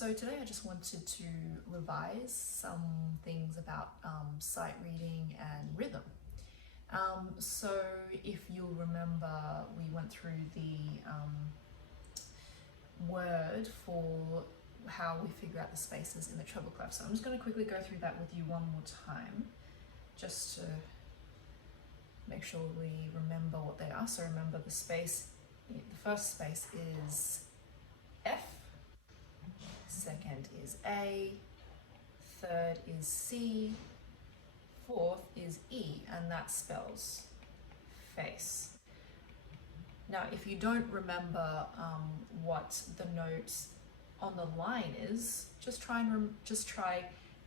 So today I just wanted to revise some things about sight reading and rhythm. So if you'll remember, we went through the word for how we figure out the spaces in the treble clef. So I'm just going to quickly go through that with you one more time, just to make sure we remember what they are. So remember the space, the first space is F, second is A, third is C, fourth is E, and that spells face. Now, if you don't remember what the note on the line is, just try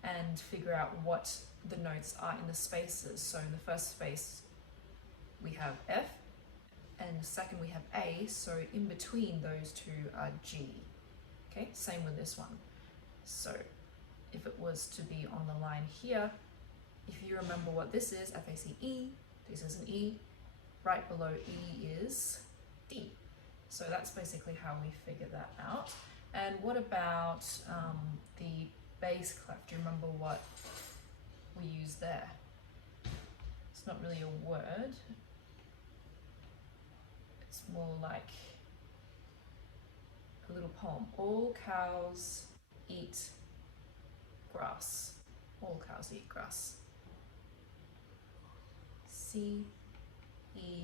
and figure out what the notes are in the spaces. So in the first space, we have F, and the second we have A, so in between those two are G. Okay, same with this one. So if it was to be on the line here, if you remember what this is, F-A-C-E, this is an E, right below E is D. So that's basically how we figure that out. And what about the bass clef? Do you remember what we use there? It's not really a word. It's more like a little poem. All cows eat grass. All cows eat grass. C, E,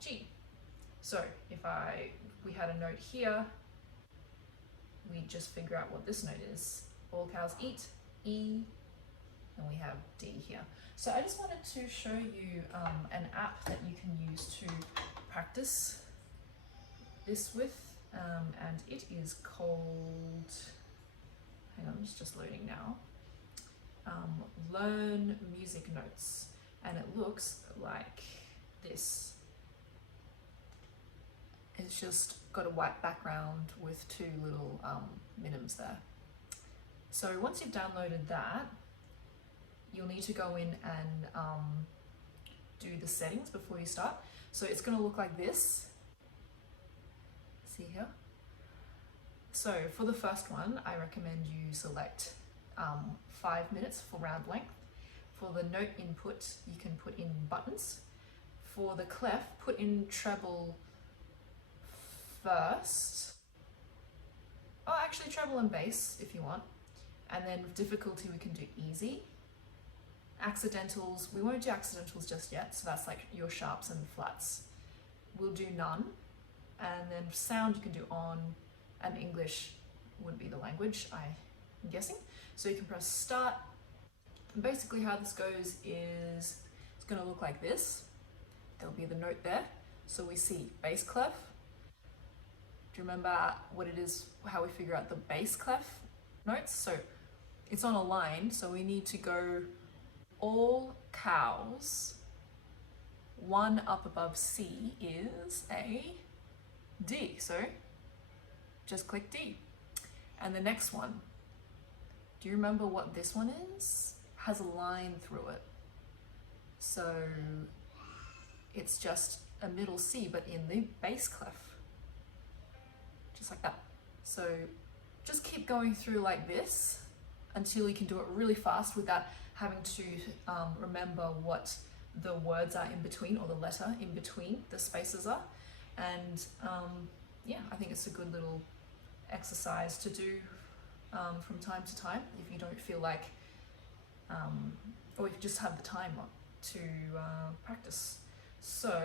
G. So if we had a note here, we just figure out what this note is. All cows eat, E, and we have D here. So I just wanted to show you an app that you can use to practice this with, and it is called, hang on, it's just loading now, Learn Music Notes, and it looks like this. It's just got a white background with two little minims there. So once you've downloaded that, you'll need to go in and do the settings before you start. So it's going to look like this. See here? So for the first one, I recommend you select 5 minutes for round length. For the note input, you can put in buttons. For the clef, put in treble first. Oh, actually treble and bass if you want. And then difficulty, we can do easy. Accidentals, we won't do accidentals just yet, so that's like your sharps and flats. We'll do none. And then sound you can do on, and English would be the language, I'm guessing. So you can press start. And basically how this goes is, it's going to look like this. There'll be the note there. So we see bass clef. Do you remember what it is, how we figure out the bass clef notes? So it's on a line, so we need to go all cows. One up above C is a D, so just click D. And the next one, do you remember what this one is? Has a line through it. So it's just a middle C, but in the bass clef. Just like that. So just keep going through like this until you can do it really fast without having to remember what the words are in between, or the letter in between the spaces are. And yeah, I think it's a good little exercise to do from time to time if you don't feel like, or if you just have the time to practice. So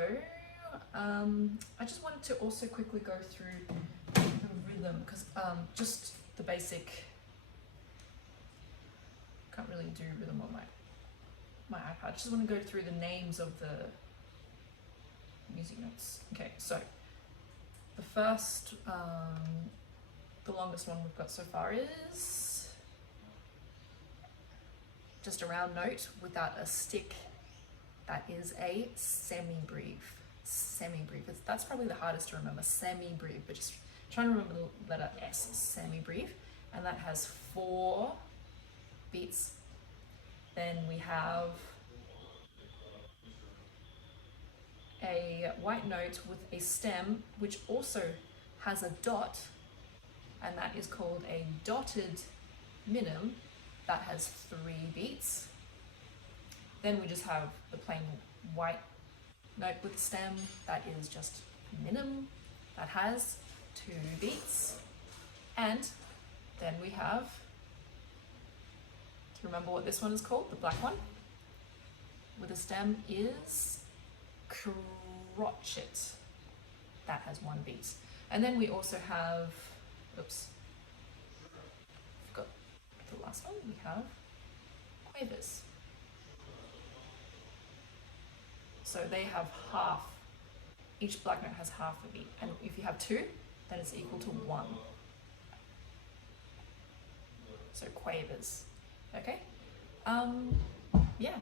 I just wanted to also quickly go through the rhythm, because just the basic, can't really do rhythm on my iPad. Just want to go through the names of the music notes. Okay, so the first, the longest one we've got so far is just a round note without a stick. That is a semi-breve. Semi-breve. That's probably the hardest to remember, semi-breve, but just try to remember the letter S, semi-breve. And that has 4 beats. Then we have a white note with a stem, which also has a dot and that is called a dotted minim that has 3 beats. Then we just have the plain white note with stem that is just minim that has 2 beats. And then we have, to remember what this one is called, the black one with a stem is crotchet. That has 1 beat. And then we also have, oops, forgot the last one, we have quavers. So they have half, each black note has half a beat. And if you have 2, then it's equal to 1. So quavers, okay?